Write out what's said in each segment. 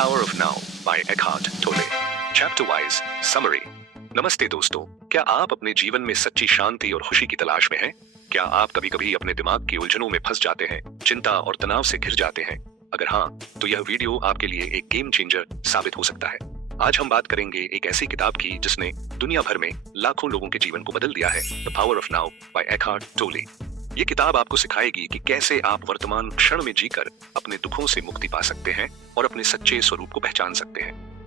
Power of Now by Eckhart Tolle. Chapter Wise Summary. नमस्ते दोस्तों, क्या आप अपने जीवन में सच्ची शांति और खुशी की तलाश में हैं? क्या आप कभी-कभी अपने दिमाग की उलझनों में फंस जाते हैं, चिंता और तनाव से घिर जाते हैं? अगर हाँ, तो यह वीडियो आपके लिए एक गेम चेंजर साबित हो सकता है। आज हम बात करेंगे एक ऐसी किताब की जिसने दुनिया भर में लाखों लोगों के जीवन को बदल दिया है, the power of now by Eckhart Tolle. ये किताब आपको सिखाएगी कि कैसे आप वर्तमान क्षण में जीकर अपने दुखों से मुक्ति पा सकते हैं और अपने सच्चे स्वरूप को पहचान सकते हैं।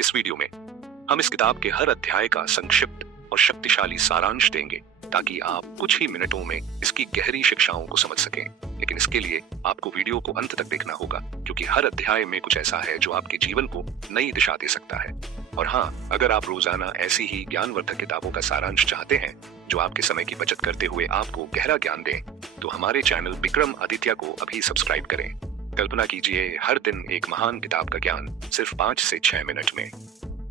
इस वीडियो में हम इस किताब के हर अध्याय का संक्षिप्त और शक्तिशाली सारांश देंगे ताकि आप कुछ ही मिनटों में इसकी गहरी शिक्षाओं को समझ सकें। लेकिन इसके लिए आपको वीडियो को अंत तक देखना होगा, क्योंकि हर अध्याय में कुछ ऐसा है जो आपके जीवन को नई दिशा दे सकता है। और हाँ, अगर आप रोजाना ऐसी ही ज्ञानवर्धक किताबों का सारांश चाहते हैं जो आपके समय की बचत करते हुए आपको गहरा ज्ञान दें, तो हमारे चैनल विक्रम आदित्य को अभी सब्सक्राइब करें। कल्पना कीजिए, हर दिन एक महान किताब का ज्ञान सिर्फ 5 से 6 मिनट में।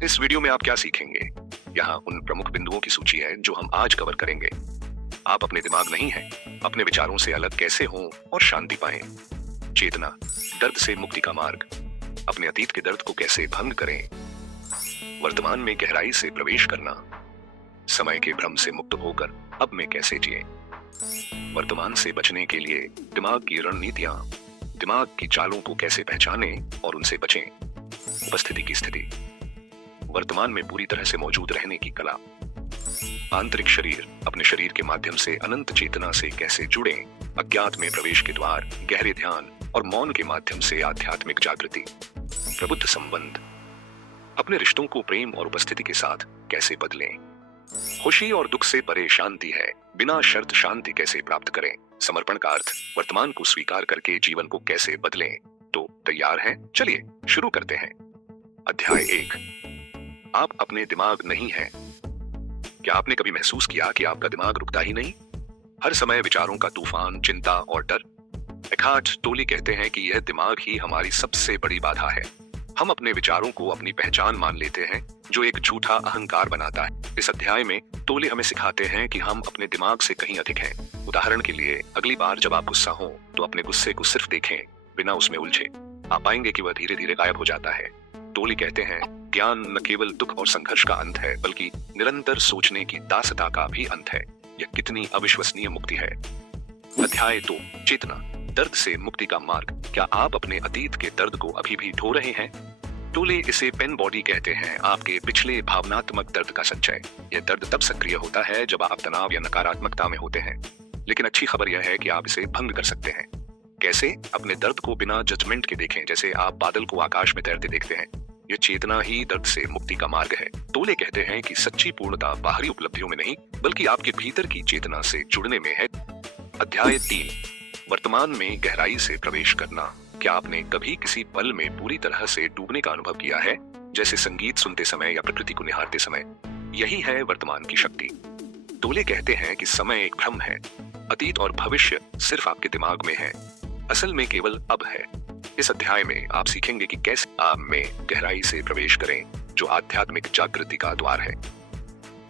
इस वीडियो में आप क्या सीखेंगे? यहाँ उन प्रमुख बिंदुओं की सूची है जो हम आज कवर करेंगे। आप अपने दिमाग नहीं हैं, अपने विचारों से अलग कैसे हों और शांति पाएं। चेतना, दर्द से मुक्ति का मार्ग, अपने अतीत के दर्द को कैसे भंग करें। वर्तमान में गहराई से प्रवेश करना, समय के भ्रम से मुक्त होकर अब में कैसे जिएं। वर्तमान से बचने के लिए दिमाग की रणनीतियां, दिमाग की चालों को कैसे पहचानें और उनसे बचें। उपस्थिति की स्थिति, वर्तमान में पूरी तरह से मौजूद रहने की कला। आंतरिक शरीर, अपने शरीर के माध्यम से अनंत चेतना से कैसे जुड़ें। अज्ञात में प्रवेश के द्वार, गहरे ध्यान और मौन के माध्यम से आध्यात्मिक जागृति। प्रबुद्ध संबंध, अपने रिश्तों को प्रेम और उपस्थिति के साथ कैसे बदलें। खुशी और दुख से परे शांति है, बिना शर्त शांति कैसे प्राप्त करें। समर्पण का अर्थ, वर्तमान को स्वीकार करके जीवन को कैसे बदलें। तो तैयार हैं? चलिए शुरू करते हैं। अध्याय 1, आप अपने दिमाग नहीं हैं। क्या आपने कभी महसूस किया कि आपका दिमाग रुकता ही नहीं? हर समय विचारों का तूफान, चिंता और डर। एकहार्ट टोले कहते हैं कि यह दिमाग ही हमारी सबसे बड़ी बाधा है। हम अपने विचारों को अपनी पहचान मान लेते हैं, जो एक झूठा अहंकार बनाता है। इस अध्याय में टोले हमें सिखाते हैं कि हम अपने दिमाग से कहीं अधिक हैं। उदाहरण के लिए, अगली बार जब आप गुस्सा हो तो अपने गुस्से को सिर्फ देखें, बिना उसमें उलझे। आप पाएंगे कि वह धीरे धीरे गायब हो जाता है। टोले कहते हैं, ज्ञान न केवल दुख और संघर्ष का अंत है, बल्कि निरंतर सोचने की दासता का भी अंत है। यह कितनी अविश्वसनीय मुक्ति है। अध्याय 2, चेतना, दर्द से मुक्ति का मार्ग। क्या आप अपने अतीत के दर्द को अभी भी ढो रहे हैं? टोले इसे पेन बॉडी कहते हैं, आपके पिछले भावनात्मक दर्द का संचय। यह दर्द तब सक्रिय होता है जब आप तनाव या नकारात्मकता में होते हैं। लेकिन अच्छी खबर यह है कि आप इसे भंग कर सकते हैं। कैसे? अपने दर्द को बिना जजमेंट के देखें, जैसे आप बादल को आकाश में तैरते देखते हैं। यह चेतना ही दर्द से मुक्ति का मार्ग है। टोले कहते हैं कि सच्ची पूर्णता बाहरी उपलब्धियों में नहीं, बल्कि आपके भीतर की चेतना से जुड़ने में है। अध्याय 3, वर्तमान में गहराई से प्रवेश करना। क्या आपने कभी किसी पल में पूरी तरह से डूबने का अनुभव किया है, जैसे संगीत सुनते समय या प्रकृति को निहारते समय? यही है वर्तमान की शक्ति। टोले कहते हैं कि समय एक भ्रम है, अतीत और भविष्य सिर्फ आपके दिमाग में है, असल में केवल अब है। इस अध्याय में आप सीखेंगे कि कैसे आप में गहराई से प्रवेश करें, जो आध्यात्मिक जागृति का द्वार है।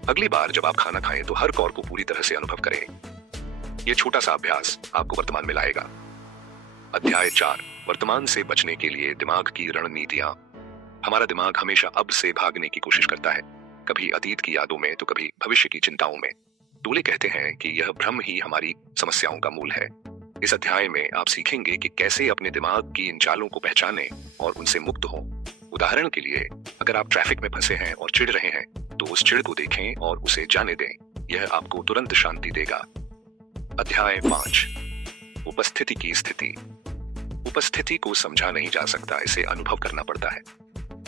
अगली बार जब आप खाना खाएं तो हर कौर को पूरी तरह से अनुभव करें। यह छोटा सा अभ्यास आपको वर्तमान में लाएगा। अध्याय 4, वर्तमान से बचने के लिए दिमाग की रणनीतियां। हमारा दिमाग हमेशा अब से भागने की कोशिश करता है, कभी अतीत की यादों में तो कभी भविष्य की चिंताओं में। टोले कहते हैं कि यह भ्रम ही हमारी समस्याओं का मूल है। इस अध्याय में आप सीखेंगे कि कैसे अपने दिमाग की इन चालों को पहचानें और उनसे मुक्त हों। उदाहरण के लिए, अगर आप ट्रैफिक में फंसे हैं और चिढ़ रहे हैं, तो उस चिढ़ को देखें और उसे जाने दें। यह आपको तुरंत शांति देगा। अध्याय 5, उपस्थिति की स्थिति। उपस्थिति को समझा नहीं जा सकता, इसे अनुभव करना पड़ता है।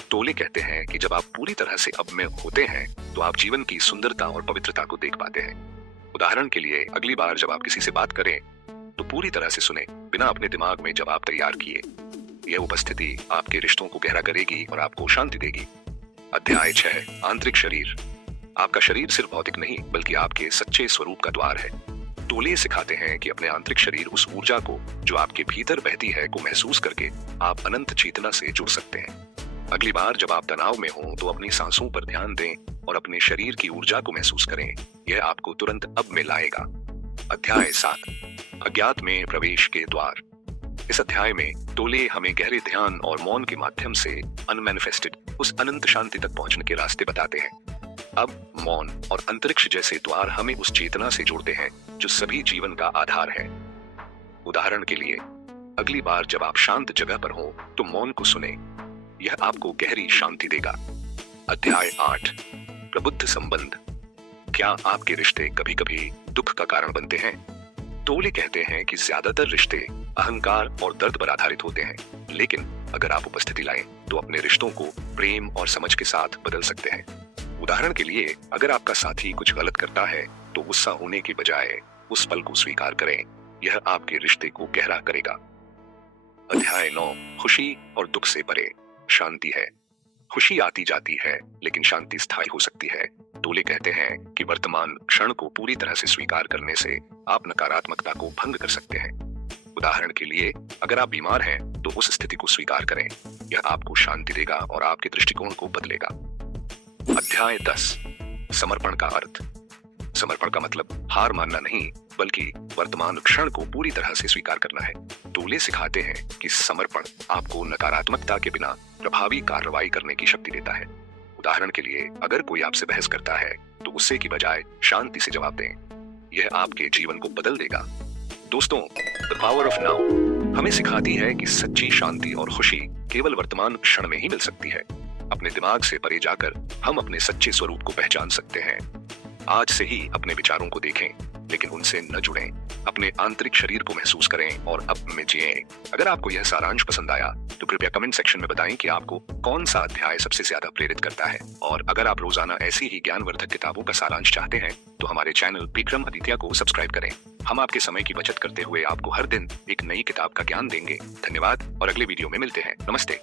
टोले कहते हैं कि जब आप पूरी तरह से अब में होते हैं, तो आप जीवन की सुंदरता और पवित्रता को देख पाते हैं। उदाहरण के लिए, अगली बार जब आप किसी से बात करें तो पूरी तरह से सुने, बिना अपने दिमाग में जवाब तैयार किए। यह उपस्थिति आपके रिश्तों को गहरा करेगी और आपको शांति देगी। अध्याय 6, आंतरिक शरीर। आपका शरीर सिर्फ भौतिक नहीं, बल्कि आपके सच्चे स्वरूप का द्वार है। टोले सिखाते हैं कि अपने आंतरिक शरीर, उस ऊर्जा को जो आपके भीतर बहती है, को महसूस करके आप अनंत चेतना से जुड़ सकते हैं। अगली बार जब आप तनाव में हों तो अपनी सांसों पर ध्यान दें और अपने शरीर की ऊर्जा को महसूस करें। यह आपको तुरंत अब में लाएगा। अध्याय 7, अज्ञात में प्रवेश के द्वार। इस अध्याय में टोले हमें गहरे ध्यान और मौन के माध्यम से अनमैनिफेस्टेड उस अनंत शांति तक पहुंचने के रास्ते बताते हैं। अब मौन और अंतरिक्ष जैसे द्वार हमें उस चेतना से जोड़ते हैं जो सभी जीवन का आधार है। उदाहरण के लिए, अगली बार जब आप शांत जगह पर हो तो मौन को सुने, यह आपको गहरी शांति देगा। अध्याय 8, प्रबुद्ध संबंध। क्या आपके रिश्ते कभी कभी दुख का कारण बनते हैं? टोले कहते हैं कि ज्यादातर रिश्ते अहंकार और दर्द पर आधारित होते हैं, लेकिन अगर आप उपस्थिति लाएं तो अपने रिश्तों को प्रेम और समझ के साथ बदल सकते हैं। उदाहरण के लिए, अगर आपका साथी कुछ गलत करता है तो गुस्सा होने के बजाय उस पल को स्वीकार करें, यह आपके रिश्ते को गहरा करेगा। अध्याय 9, खुशी और दुख से परे शांति है। खुशी आती जाती है लेकिन शांति स्थायी हो सकती है। टोले कहते हैं कि वर्तमान क्षण को पूरी तरह से स्वीकार करने से आप नकारात्मकता को भंग कर सकते हैं। उदाहरण के लिए, अगर आप बीमार हैं तो उस स्थिति को स्वीकार करें, यह आपको शांति देगा और आपके दृष्टिकोण को बदलेगा। अध्याय 10, समर्पण का अर्थ। समर्पण का मतलब हार मानना नहीं, बल्कि वर्तमान क्षण को पूरी तरह से स्वीकार करना है। टोले सिखाते हैं कि समर्पण आपको नकारात्मकता के बिना प्रभावी कार्रवाई करने की शक्ति देता है। उदाहरण के लिए, अगर कोई आपसे बहस करता है तो गुस्से की बजाय शांति से जवाब दें, यह आपके जीवन को बदल देगा। दोस्तों, द पावर ऑफ नाउ हमें सिखाती है कि सच्ची शांति और खुशी केवल वर्तमान क्षण में ही मिल सकती है। अपने दिमाग से परे जाकर हम अपने सच्चे स्वरूप को पहचान सकते हैं। आज से ही अपने विचारों को देखें, लेकिन उनसे न जुड़ें। अपने आंतरिक शरीर को महसूस करें और अब में जिएं। अगर आपको यह सारांश पसंद आया तो कृपया कमेंट सेक्शन में बताएं कि आपको कौन सा अध्याय सबसे ज्यादा प्रेरित करता है। और अगर आप रोजाना ऐसी ही ज्ञानवर्धक किताबों का सारांश चाहते हैं तो हमारे चैनल विक्रम आदित्य को सब्सक्राइब करें। हम आपके समय की बचत करते हुए आपको हर दिन एक नई किताब का ज्ञान देंगे। धन्यवाद और अगले वीडियो में मिलते हैं। नमस्ते।